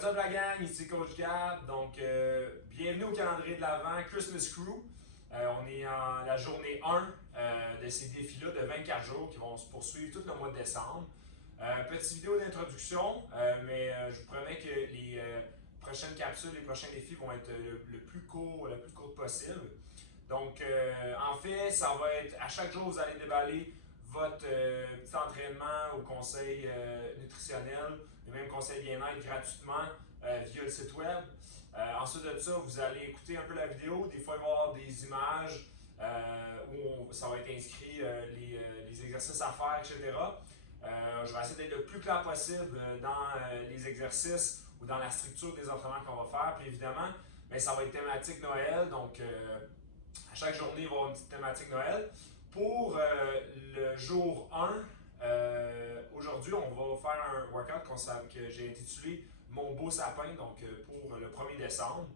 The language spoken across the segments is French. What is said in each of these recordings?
What's up la gang, ici Coach Gab. Donc, bienvenue au calendrier de l'Avent Christmas Crew. On est en la journée 1 de ces défis-là de 24 jours qui vont se poursuivre tout le mois de décembre. Petite vidéo d'introduction, mais je vous promets que les prochaines capsules, les prochains défis vont être le plus court possible. Donc, en fait, ça va être à chaque jour, vous allez déballer votre petit entraînement au conseil nutritionnel et même conseil bien-être gratuitement via le site web. Ensuite de ça, vous allez écouter un peu la vidéo. Des fois, il va y avoir des images où ça va être inscrit les exercices à faire, etc. Je vais essayer d'être le plus clair possible dans les exercices ou dans la structure des entraînements qu'on va faire. Puis évidemment, bien, ça va être thématique Noël. Donc, à chaque journée, il va y avoir une petite thématique Noël. Pour le jour 1, aujourd'hui, on va faire un workout que j'ai intitulé Mon beau sapin, donc pour le 1er décembre.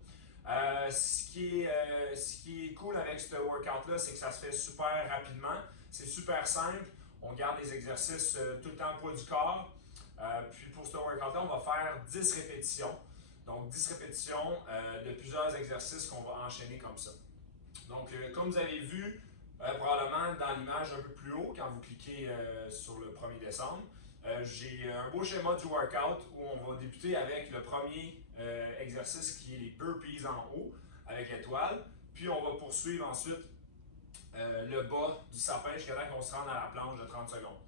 Ce qui est cool avec ce workout-là, c'est que ça se fait super rapidement. C'est super simple. On garde les exercices tout le temps au poids du corps. Puis pour ce workout-là, on va faire 10 répétitions. Donc 10 répétitions de plusieurs exercices qu'on va enchaîner comme ça. Donc, comme vous avez vu, probablement dans l'image un peu plus haut, quand vous cliquez sur le 1er décembre, j'ai un beau schéma du workout où on va débuter avec le premier exercice qui est les burpees en haut avec étoile. Puis on va poursuivre ensuite le bas du sapin jusqu'à temps qu'on se rende à la planche de 30 secondes.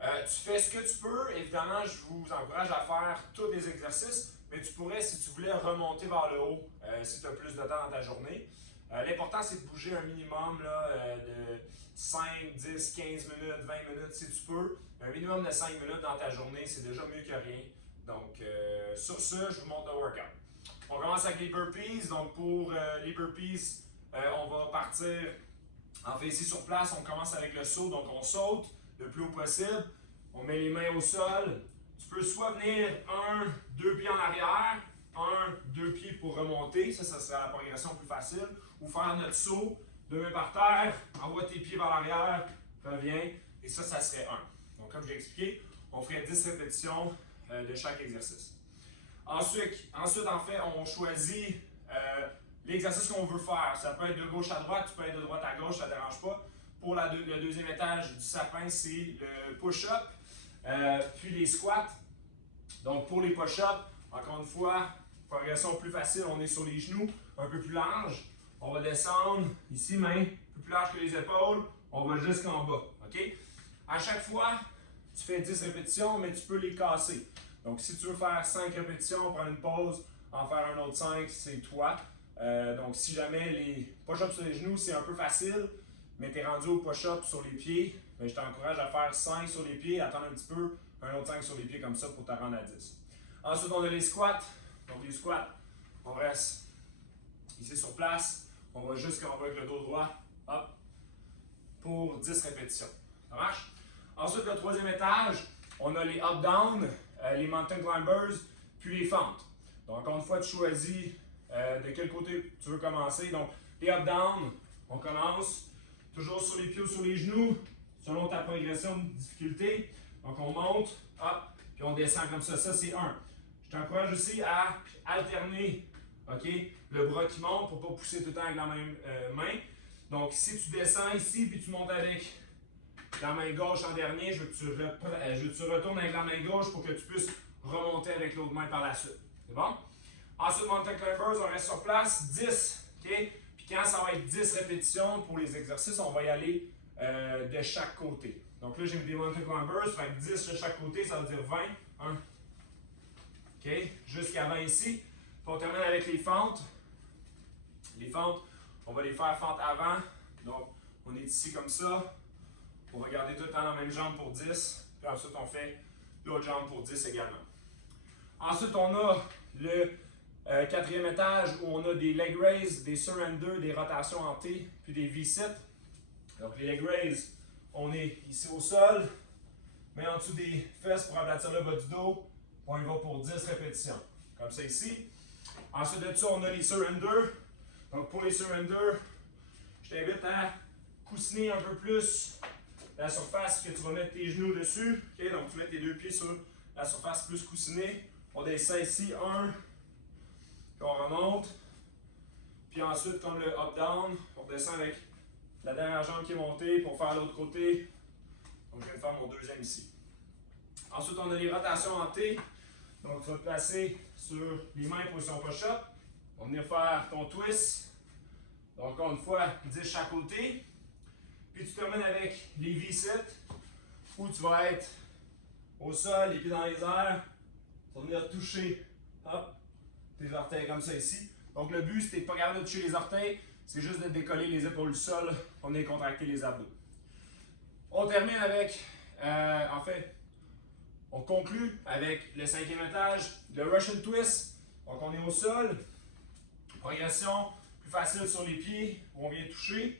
Tu fais ce que tu peux. Évidemment, je vous encourage à faire tous les exercices, mais tu pourrais, si tu voulais, remonter vers le haut si tu as plus de temps dans ta journée. L'important, c'est de bouger un minimum là, de 5, 10, 15 minutes, 20 minutes si tu peux. Un minimum de 5 minutes dans ta journée, c'est déjà mieux que rien. Donc, sur ce, je vous montre le workout. On commence avec les burpees. Donc, pour les burpees, on va partir. En fait, ici sur place, on commence avec le saut. Donc, on saute le plus haut possible. On met les mains au sol. Tu peux soit venir 2 pieds en arrière, 2 pieds pour remonter. Ça sera la progression plus facile. Ou faire notre saut, 2 mains par terre, envoie tes pieds vers l'arrière, reviens. Et ça serait 1. Donc, comme je l'ai expliqué, on ferait 10 répétitions de chaque exercice. Ensuite, en fait, on choisit l'exercice qu'on veut faire. Ça peut être de gauche à droite, tu peux être de droite à gauche, ça ne dérange pas. Pour le deuxième étage du sapin, c'est le push-up, puis les squats. Donc, pour les push-ups, encore une fois, progression plus facile, on est sur les genoux, un peu plus large. On va descendre, ici, main, un peu plus large que les épaules. On va jusqu'en bas. OK? À chaque fois, tu fais 10 répétitions, mais tu peux les casser. Donc, si tu veux faire 5 répétitions, prendre une pause, en faire un autre 5, c'est toi. Donc, si jamais les push-ups sur les genoux, c'est un peu facile, mais tu es rendu au push-up sur les pieds, mais je t'encourage à faire 5 sur les pieds, attendre un petit peu, un autre 5 sur les pieds comme ça pour te rendre à 10. Ensuite, on a les squats. Donc, les squats, on reste ici sur place. On va jusqu'en bas avec le dos droit. Hop. Pour 10 répétitions. Ça marche? Ensuite, le troisième étage, on a les up-down, les mountain climbers, puis les fentes. Donc, encore une fois, tu choisis de quel côté tu veux commencer. Donc, les up-down, on commence toujours sur les pieds ou sur les genoux, selon ta progression de difficulté. Donc, on monte, hop, puis on descend comme ça. Ça, c'est 1. Je t'encourage aussi à alterner, OK, le bras qui monte pour ne pas pousser tout le temps avec la même main. Donc, si tu descends ici puis tu montes avec la main gauche en dernier, je veux que tu retournes avec la main gauche pour que tu puisses remonter avec l'autre main par la suite. C'est bon? Ensuite, mountain climbers, on reste sur place, 10. OK? Puis quand ça va être 10 répétitions pour les exercices, on va y aller de chaque côté. Donc là, j'ai mis des mountain climbers, fait que 10 de chaque côté, ça veut dire 20. 1. OK? Jusqu'à 20 ici. Puis on termine avec les fentes. Les fentes, on va les faire fente avant. Donc, on est ici comme ça. On va garder tout le temps la même jambe pour 10. Puis ensuite, on fait l'autre jambe pour 10 également. Ensuite, on a le quatrième étage où on a des leg raises, des surrender, des rotations en T, puis des V-sit. Donc, les leg raises, on est ici au sol, mais en dessous des fesses pour aplatir le bas du dos. On y va pour 10 répétitions. Comme ça ici. Ensuite de ça, on a les surrender. Donc, pour les surrender, je t'invite à coussiner un peu plus la surface que tu vas mettre tes genoux dessus. Okay? Donc, tu mets tes 2 pieds sur la surface plus coussinée. on descend ici, 1, puis on remonte. Puis ensuite, comme le up-down, on descend avec la dernière jambe qui est montée pour faire l'autre côté. Donc, je viens de faire mon deuxième ici. Ensuite, on a les rotations en T. Donc, tu vas te placer sur les mains position push-up. On va venir faire ton twist. Donc, encore une fois, 10 chaque côté. Puis, tu termines avec les V-sit où tu vas être au sol, les pieds dans les airs. Tu vas venir toucher hop, tes orteils comme ça ici. Donc, le but, c'est de pas garder de toucher les orteils. C'est juste de décoller les épaules du sol pour venir contracter les abdos. On termine avec, en fait, on conclut avec le 5e étage, le Russian Twist. Donc, on est au sol. Progression plus facile sur les pieds où on vient toucher.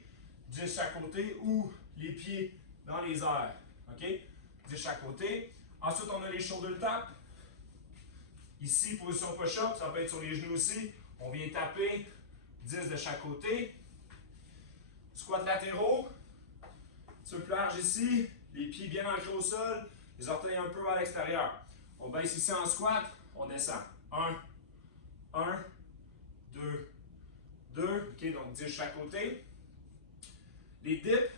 10 chaque côté ou les pieds dans les airs. OK? 10 chaque côté. Ensuite, on a les shoulder taps. Ici, position push-up, ça peut être sur les genoux aussi. On vient taper 10 de chaque côté. Squat latéraux. Un peu plus large ici. Les pieds bien ancrés au sol. Les orteils un peu vers l'extérieur. On baisse ici en squat. On descend. 1, 1, 2, 2. OK, donc 10 chaque côté. Les dips.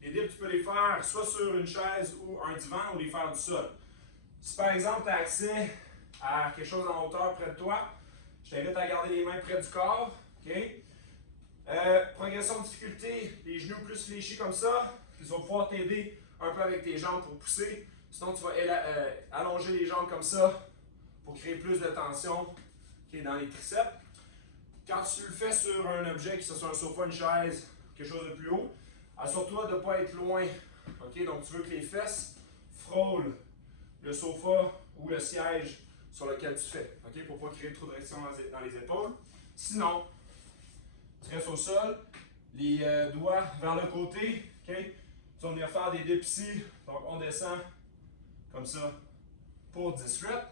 Les dips, tu peux les faire soit sur une chaise ou un divan ou les faire du sol. Si par exemple tu as accès à quelque chose en hauteur près de toi, je t'invite à garder les mains près du corps. Okay? Progression de difficulté, les genoux plus fléchis comme ça. Ils vont pouvoir t'aider un peu avec tes jambes pour pousser. Sinon, tu vas allonger les jambes comme ça pour créer plus de tension dans les triceps. Quand tu le fais sur un objet, que ce soit un sofa, une chaise, quelque chose de plus haut, assure-toi de ne pas être loin. Okay? Donc, tu veux que les fesses frôlent le sofa ou le siège sur lequel tu fais, okay? Pour ne pas créer trop de direction dans les épaules. Sinon, tu restes au sol, les doigts vers le côté. Okay? Tu vas venir faire des dips ici. Donc, on descend comme ça pour 10 reps.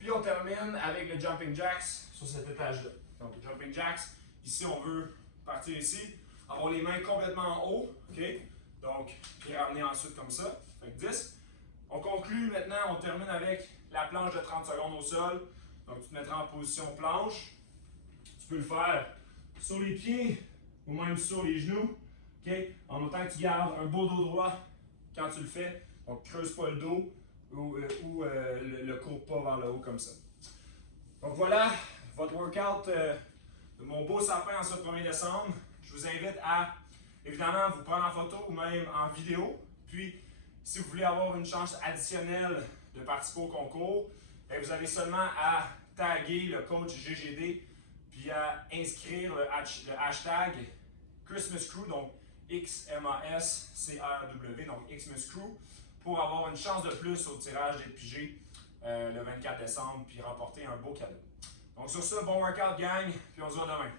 Puis, on termine avec le jumping jacks sur cet étage-là. Donc, le jumping jacks, ici, on veut partir ici, avoir les mains complètement en haut. Okay? Donc, puis ramener ensuite comme ça. Fait que 10. On conclut maintenant, on termine avec la planche de 30 secondes au sol. Donc, tu te mettras en position planche. Tu peux le faire sur les pieds ou même sur les genoux. Okay? En autant que tu gardes un beau dos droit quand tu le fais. Donc, creuse pas le dos ou le cours pas vers le haut comme ça. Donc, voilà votre workout de mon beau sapin en ce 1er décembre. Je vous invite à, évidemment, vous prendre en photo ou même en vidéo. Puis, si vous voulez avoir une chance additionnelle de participer au concours, bien, vous avez seulement à taguer le coach GGD puis à inscrire le hashtag Christmas Crew, donc XMASCRW, donc Xmas Crew, pour avoir une chance de plus au tirage des pigés le 24 décembre puis remporter un beau cadeau. Donc sur ça, bon workout gang, puis on se voit demain.